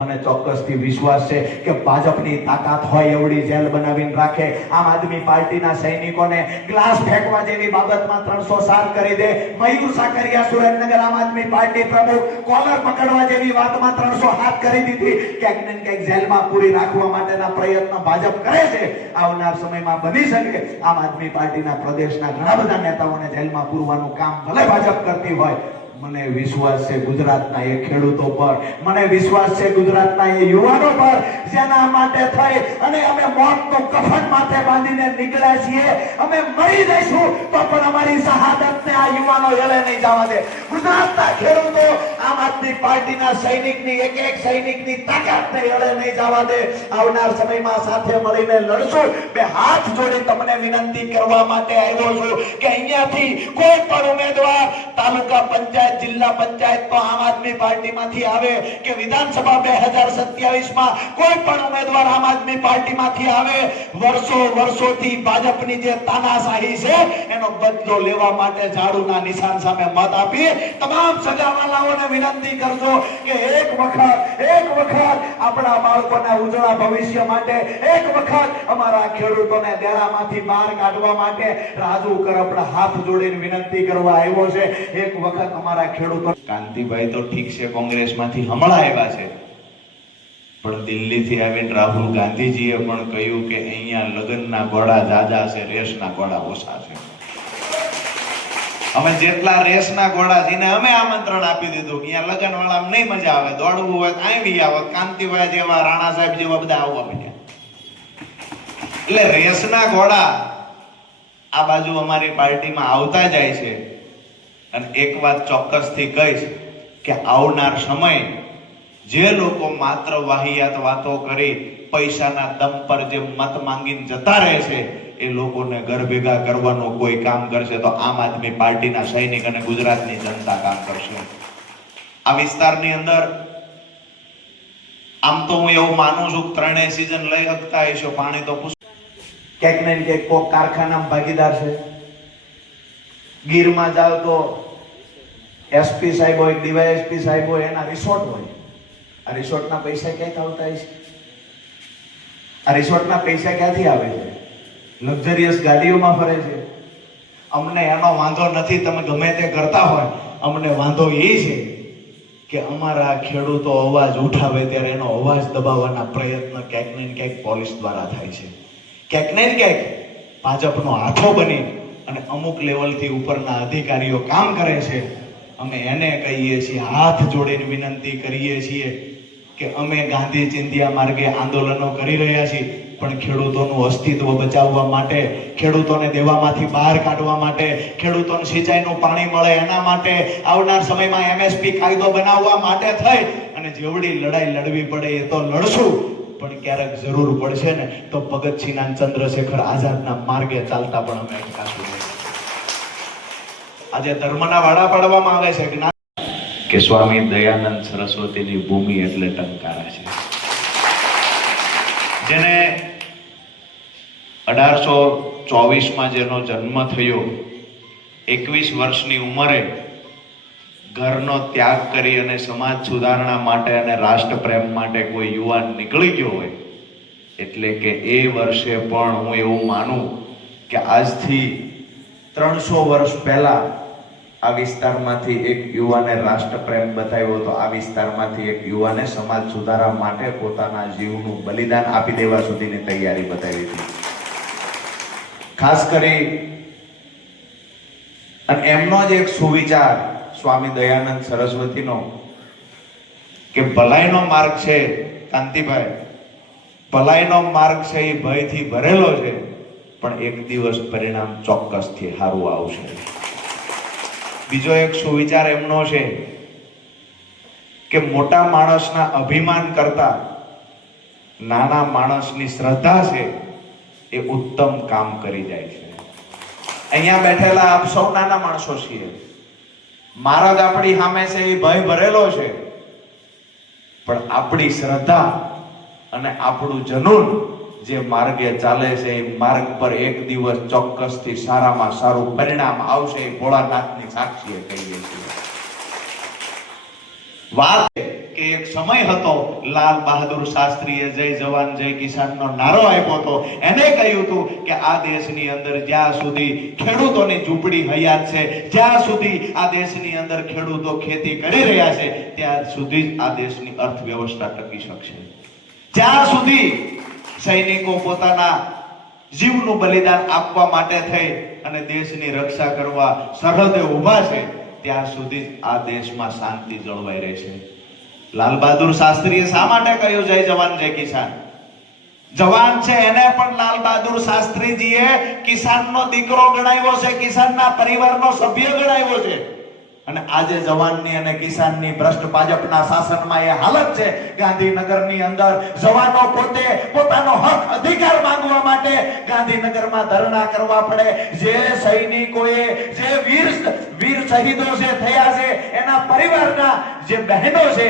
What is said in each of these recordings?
મને ચોક્કસથી વિશ્વાસ છે કે ભાજપની તાકાત હોય એવડી જેલ બનાવીને રાખે। આમ આદમી પાર્ટીના સૈનિકોને ગ્લાસ ફેંકવા જેવી બાબતમાં 307 કરી દે। મયુર સાકરિયા સુરેન્દ્રનગર આમ આદમી પાર્ટી પ્રમુખ કોલર પકડવા જેવી વાતમાં 307 કરી દીધી। ક્યાંક ને ક્યાંક જેલમાં પૂરી રાખવા માટેના પ્રયત્ન ભાજપ કરે છે। આવનાર સમયમાં બની શકે આમ આદમી પાર્ટીના પ્રદેશના ઘણા બધા નેતાઓને જેલમાં પૂરવાનું કામ ભલે ભાજપ કરતી હોય। મને વિશ્વાસ છે ગુજરાતના એ ખેડૂતો પર, મને વિશ્વાસ છે ગુજરાતના એ યુવાનો પર, જેના માટે થઈ અને અમે મોતનો કફન માથે બાંધીને નીકળ્યા છીએ। અમે મરી જઈશું તો પણ અમારી શહાદતને આ યુવાનો એળે નહીં જવા દે। ગુજરાતના ખેડૂતો આમ આદમી પાર્ટીના સૈનિકની એક સૈનિકની તાકાતને એળે નહીં જવા દે। આવનાર સમયમાં સાથે મળીને લડશું। બે હાથ જોડી તમને વિનંતી કરવા માટે આવ્યો છું કે અહીંયાથી કોઈ પણ ઉમેદવાર તાલુકા પંચાયત जिला पंचायत तो आम आदमी पार्टी माथी आवे के विधानसभा 2027 માં કોઈ પણ ઉમેદવાર આમ આદમી પાર્ટી માંથી આવે, વર્ષોથી ભાજપની જે તાનાશાહી છે એનો બદલો લેવા માટે ઝાડુના નિશાન સામે મત આપી તમામ સગાવાલાઓને વિનંતી કરજો કે એક વખત આપણા બાળકોના ઉજળા ભવિષ્ય માટે, એક વખત અમારા ખેડૂતોને દેરામાંથી બહાર કાઢવા માટે રાજુ કરપડા હાથ જોડીને વિનંતી કરવા આવ્યો છે। એક વખત અમારા ખેડૂતો કાંતિભાઈ તો ઠીક છે કોંગ્રેસમાંથી હમણાં આવ્યા છે, પણ દિલ્હીથી આવીને રાહુલ ગાંધીજીએ પણ કહ્યું કે અહીંયા લગ્નના ઘોડા જાજા છે, રેસના ઘોડા ઓછા છે। અમે જેટલા રેસના ઘોડા જીને અમે આમંત્રણ આપી દીધું કે અહીંયા લગ્ન વાળામાં નહીં મજા આવે, દોડવું હોય આવી આવો, કાંતિભાઈ જેવા, રાણા સાહેબ જેવા બધા આવવા પડ્યા। એટલે રેસના ઘોડા આ બાજુ અમારી પાર્ટીમાં આવતા જાય છે। અને એક વાત ચોક્કસથી કહીશ કે આવનાર સમય જે લોકો માત્ર વાહિયાત વાતો કરી પૈસાના દમ પર જે મત માંગીને જતા રહે છે એ લોકોને ઘર ભેગા કરવાનું કોઈ કામ કરશે તો આમ આદમી પાર્ટીના સૈનિક અને ગુજરાતની જનતા કામ કરશે। આ વિસ્તારની અંદર આમ તો હું એવું માનું છું કે 3 સિઝન લઈ શકતા હશો, પાણી તો ક્યાંક ને ક્યાંક કોઈ કારખાનામાં ભાગીદાર છે। ગીરમાં જાવ તો એસપી સાહેબ હોય, ડીવાયએસપી સાહેબ હોય, એના રિસોર્ટ હોય। આ રિસોર્ટના પૈસા ક્યાંથી આવતા હશે? આ રિસોર્ટના પૈસા ક્યાંથી આવે છે? લક્ઝરિયસ ગાડીઓમાં ફરે છે। અમને એનો વાંધો નથી, તમે ગમે તે કરતા હોય, અમને વાંધો એ છે કે અમારા ખેડૂતો અવાજ ઉઠાવે ત્યારે એનો અવાજ દબાવવાના પ્રયત્ન ક્યાંક ને ક્યાંક પોલીસ દ્વારા થાય છે, ક્યાંક ને ક્યાંક ભાજપનો હાથો બની અને અમુક લેવલથી ઉપરના અધિકારીઓ કામ કરે છે। અમે એને કહીએ છીએ, હાથ જોડીને વિનંતી કરીએ છીએ કે અમે ગાંધી ચિંધ્યા માર્ગે આંદોલનો કરી રહ્યા છીએ, પણ ખેડૂતોનું અસ્તિત્વ બચાવવા માટે, ખેડૂતોને દેવામાંથી બહાર કાઢવા માટે, ખેડૂતોને સિંચાઈનું પાણી મળે એના માટે, આવનાર સમયમાં એમએસપી કાયદો બનાવવા માટે થઈ અને જેવડી લડાઈ લડવી પડે એ તો લડશું। પણ ક્યારેક જરૂર પડશે ને તો ભગતસિંહના, ચંદ્રશેખર આઝાદના માર્ગે ચાલતા પણ અમે અટકાશું નહીં। આજે ધર્મના વાડા પાડવામાં આવે છે કે સ્વામી દયાનંદ સરસ્વતીની ભૂમિ એટલે ટંકારા છે, જેને 1824માં જેનો જન્મ થયો, 21 વર્ષની ઉંમરે ઘરનો ત્યાગ કરી અને સમાજ સુધારણા માટે અને રાષ્ટ્ર પ્રેમ માટે કોઈ યુવાન નીકળી ગયો હોય, એટલે કે એ વર્ષે પણ હું એવું માનું કે આજથી 300 વર્ષ પહેલા આ વિસ્તારમાંથી એક યુવાને રાષ્ટ્ર પ્રેમ બતાવ્યો હતો। આ વિસ્તારમાંથી એક યુવાને સમાજ સુધારા માટે પોતાના જીવનું બલિદાન આપી દેવા સુધીની તૈયારી બતાવી હતી। ખાસ કરી અને એમનો જ એક સુવિચાર સ્વામી દયાનંદ સરસ્વતીનો કે ભલાઈનો માર્ગ છે, કાંતિભાઈ, ભલાઈનો માર્ગ છે એ ભયથી ભરેલો છે, પણ એક દિવસ પરિણામ ચોક્કસથી સારું આવશે। બીજો એક સુવિચાર એમનો છે કે મોટા માણસના અભિમાન કરતા નાના માણસની શ્રદ્ધા છે એ ઉત્તમ કામ કરી જાય છે। અહીંયા બેઠેલા આપ સૌ નાના માણસો છીએ, મારા જ આપણી સામે છે એ ભય ભરેલો છે, પણ આપણી શ્રદ્ધા અને આપણું જનૂન જે માર્ગે ચાલે છે એ માર્ગ પર એક દિવસ ચોક્કસથી સારામાં સારું પરિણામ આવશે। ભોળાનાથની સાક્ષીએ કહીએ છીએ। વાત કે એક સમય હતો, લાલ બહાદુર શાસ્ત્રીએ જય જવાન જય કિસાનનો નારો આપ્યો હતો. એને કહ્યું હતું કે આ દેશની અંદર જ્યાં સુધી ખેડૂતોની ઝૂંપડી હયાત છે, જ્યાં સુધી આ દેશની અંદર ખેડૂતો ખેતી કરી રહ્યા છે, ત્યાં સુધી જ આ દેશની અર્થવ્યવસ્થા ટકી શકશે. જ્યાં સુધી સૈનિકો પોતાના જીવનું બલિદાન આપવા માટે થઈ અને દેશની રક્ષા કરવા સરહદે ઊભા છે, ત્યાં સુધી આ દેશમાં શાંતિ જળવાઈ રહેશે. લાલ બહાદુર શાસ્ત્રીએ શા માટે કહ્યું જય જવાન જય કિસાન? જવાન છે એને પણ લાલ બહાદુર શાસ્ત્રીજીએ કિસાનનો દીકરો ગણાવ્યો છે, કિસાનના પરિવારનો સભ્ય ગણાવ્યો છે. અને આજે જવાનની અને કિસાનની ભ્રષ્ટ ભાજપના શાસનમાં એ હાલત છે. ગાંધીનગરની અંદર જવાનો પોતે પોતાનો હક અધિકાર માંગવા માટે ગાંધીનગરમાં ધરણા કરવા પડે. જે સૈનિકોએ જે વીર શહીદો જે થયા છે, એના પરિવારના જે બહેનો છે,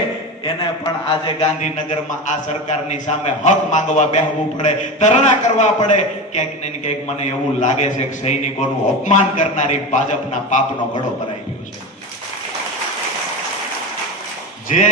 એને પણ આજે ગાંધીનગરમાં આ સરકારની સામે હક માંગવા બેહવું પડે, ધરણા કરવા પડે. ક્યાંક ને ક્યાંક મને એવું લાગે છે કે સૈનિકોનું અપમાન કરનારી ભાજપના પાપનો ઘડો ભરાઈ ગયો છે. જે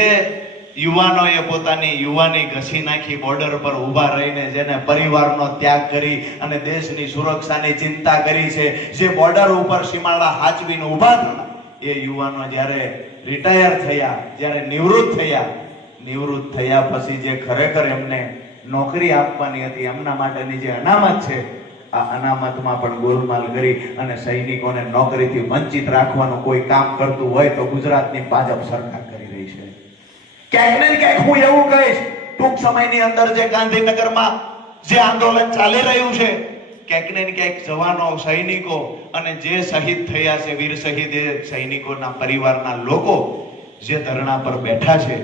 યુવાનોએ પોતાની યુવાની ઘસી નાખી બોર્ડર પર ઊભા રહીને, જેને પરિવારનો ત્યાગ કરી અને દેશની સુરક્ષાની ચિંતા કરી છે, જે બોર્ડર ઉપર સીમાડા હાચવીને ઊભા થયા, એ યુવાનો જ્યારે રિટાયર થયા, જ્યારે નિવૃત્ત થયા પછી જે ખરેખર એમને નોકરી આપવાની હતી, એમના માટેની જે અનામત છે, આ અનામતમાં પણ ગોલમાલ કરી અને સૈનિકોને નોકરીથી વંચિત રાખવાનું કોઈ કામ કરતું હોય તો ગુજરાતની ભાજપ સરકાર કરી રહી છે. ક્યાંક ને ક્યાંક હું એવું કહીશ, ટૂંક સમયની અંદર જે ગાંધીનગરમાં જે આંદોલન ચાલી રહ્યું છે, ક્યાંક ને ક્યાંક જવાનો, સૈનિકો અને જે શહીદ થયા છે, વીર શહીદ, એ સૈનિકોના પરિવારના લોકો જે ધરણા પર બેઠા છે,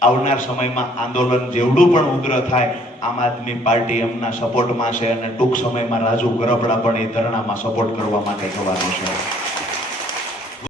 આવનાર સમયમાં આંદોલન જેવડું પણ ઉગ્ર થાય, આમ આદમી પાર્ટી એમના સપોર્ટમાં છે અને ટૂંક સમયમાં રાજુ ગરબડા પણ એ ધરણામાં સપોર્ટ કરવા માટે જવાનું છે.